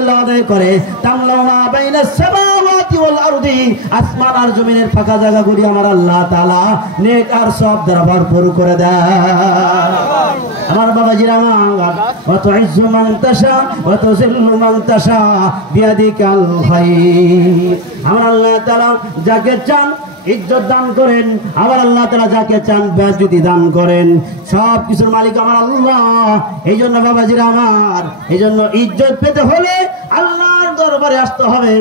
আলহামদুলিল্লাহ আদায় করে, তামলাউনা বাইনাস সামাওয়াতি ওয়াল আরদি, আসমান আর জমিনের ফাঁকা জায়গাগুলি আমার আল্লাহ তাআলা নেক আর সওয়াব দ্বারা ভরপুর করে দেয়। আমার বাবাজিরা আমার, ওয়া তুইজ্জু মান তাশা ওয়া তুযিল্লু মান তাশা বিয়াদিকাল খায়র। আমার আল্লাহ তাআলা যাকে চান ইজ্জত দান করেন, আবার আল্লাহ তাআলা যাকে চান বেয়াজ্জতি দান করেন। সব কিছুর মালিক আমার আল্লাহ। এই জন্য বাবাজিরা আমার, এই জন্য ইজ্জত পেতে হলে আল্লাহর দরবারে আসতে হবে,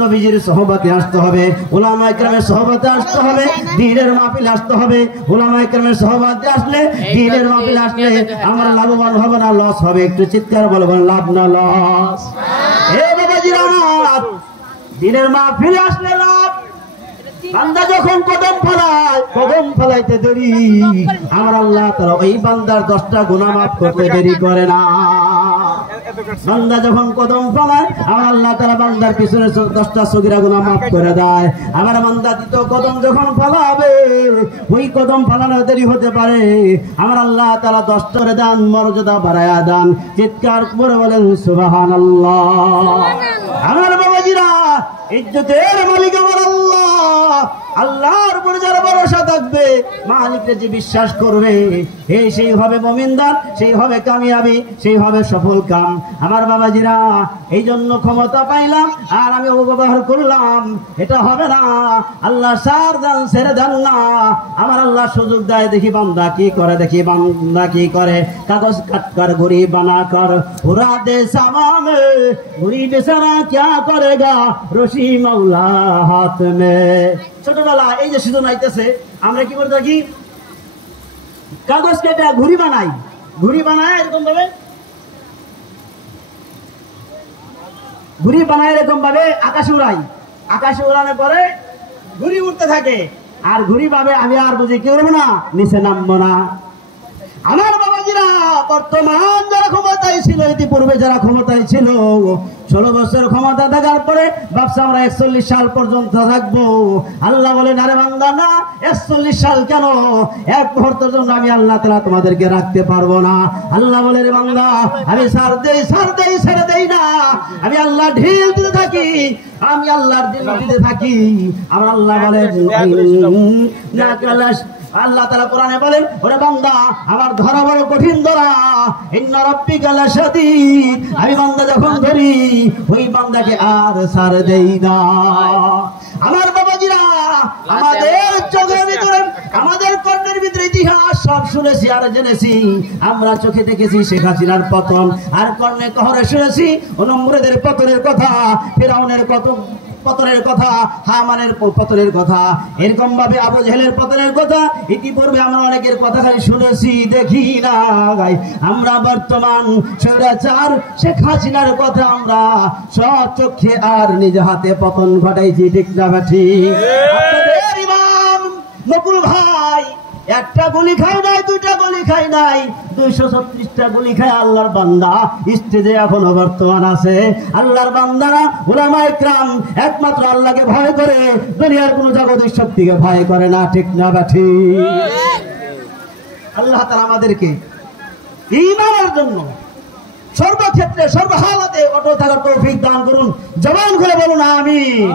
নবীজির সোহবতে আসতে হবে, উলামায়ে কেরামের সোহবতে আসতে হবে, দ্বীনের মাহফিলে আসতে হবে। উলামায়ে কেরামের সোহবতে আসলে, দ্বীনের মাহফিলে আসলে আমরা লাভবান হব না লস হবে? একটু চিৎকার বলবেন, লাভ না লস? এই বাবাজিরা আমার, দ্বীনের মাহফিলে আসলে লাভ। বান্দা যখন কদম ফলায়, কদম ফলাইতে দেরি, আমার আল্লাহ তাআলা ওই বান্দার 10টা গুনাহ মাফ করতে দেরি করে না। বান্দা যখন কদম ফলায়, আমার আল্লাহ তাআলা বান্দার পিছনে 10টা সগীরা গুনাহ মাফ করে দেয়। আমার বান্দা দ্বিতীয় কদম যখন ফলাবে, ওই কদম ফলানো দেরি হতে পারে, আমার আল্লাহ তাআলা 10টার দান মর্যাদা বাড়ায়া দেন। চিৎকার করে বলেন সুবহানাল্লাহ। আমার বাবাজিরা, ইজ্জতের মালিক আমার আল্লাহ। আল্লাহর উপরে যারা ভরসা থাকবে, মালিককে যে বিশ্বাস করবে, সেই হবে মুমিনদার, সেই হবে কামিয়াবি, সেই হবে সফল কাম। আমার বাবাজিরা, এই জন্য ক্ষমতা পাইলাম আর আমি অপব্যবহার করলাম, এটা হবে না। আল্লাহ সার দান ছেড়ে দেন না। আমার আল্লাহ সুযোগ দেয়, দেখি বান্দা কি করে, দেখি বান্দা কি করে। কাগজ কাট কর, ঘুড়ি বানা কর, উড়া দে সামামে, ঘুড়ি বেচারা क्या करेगा, রশি মাওলা হাত মে। ছোটবেলা এই যে সিজন আইতেছে, আমরা কি করে থাকি, কাগজ কেটে ঘুড়ি বানাই, ঘুড়ি বানায় এরকম ভাবে, ঘুড়ি বানায় এরকম ভাবে আকাশে উড়াই। আকাশে উড়ানোর পরে ঘুড়ি উঠতে থাকে, আর ঘুড়ি ভাবে আমি আর বুঝি কি করবো না, নিচে নামবো না। আমার বাবাজিরা, বর্তমান যারা ক্ষমতায় ছিল, ইতিপূর্বে যারা ক্ষমতায় ছিল, 16 বছর ক্ষমতা থাকার পরে ভাবছে আমরা 41 সাল পর্যন্ত থাকবো। আল্লাহ বলেন, আরে বান্দা না, 41 সাল কেন, এক মুহূর্তের জন্য আমি আল্লাহ তাআলা তোমাদেরকে রাখতে পারবো না। আল্লাহ বলে, রে বান্দা, আমি ছেড়ে দেই না, আমি আল্লাহ ঢিল দিতে থাকি, আমি আল্লাহর ঢিল দিতে থাকি। আমার আল্লাহ বলেন, আল্লাহ তাআলা কোরআনে বলেন, ওরে বান্দা, আমার ধরা বড় কঠিন ধরা, ইন্না রাব্বিকা লাশাদীদ। আমি বান্দা যখন ধরি, ওই বান্দাকে আর ছাড় দেই না। আমার বাবাজিরা, আমাদের চোখের ভিতরে, আমাদের কর্ণের ভিতরে ইতিহাস সব শুনেছি আর জেনেছি। আমরা চোখে দেখেছি শেখ হাসিনার পতন, আর কর্ণে কহরে শুনেছি নমরুদের পতনের কথা, ফিরআউনের কত পতনের কথা, হামানের পতনের কথা, এরকম ভাবে আবু জেহেলের পতনের কথা। ইতিপূর্বে আমরা অনেকের কথা খালি শুনেছি, দেখি না। আমরা বর্তমান স্বৈরাচার শেখ হাসিনার কথা আমরা স্বচক্ষে আর নিজ হাতে পতন ঘটাইছি, ঠিক না ঠিক? আপনাদের ইমাম নকুল ভাই একটা গুলি খায় নাই, 2টা গুলি খায় নাই, 236টা গুলি খায় আল্লাহর বান্দা স্টেজে এখনো বর্তমান আছে। আল্লাহর বান্দারা, উলামায়ে কেরাম একমাত্র আল্লাহকে ভয় করে, দুনিয়ার কোন জাগতিক শক্তিকে ভয় করে না, ঠিক না ঠিক? আল্লাহ তাআলা আমাদেরকে ঈমানের জন্য সর্বক্ষেত্রে সর্বহালাতে অটল থাকার তৌফিক দান করুন। জবান খুলে বলুন আমিন।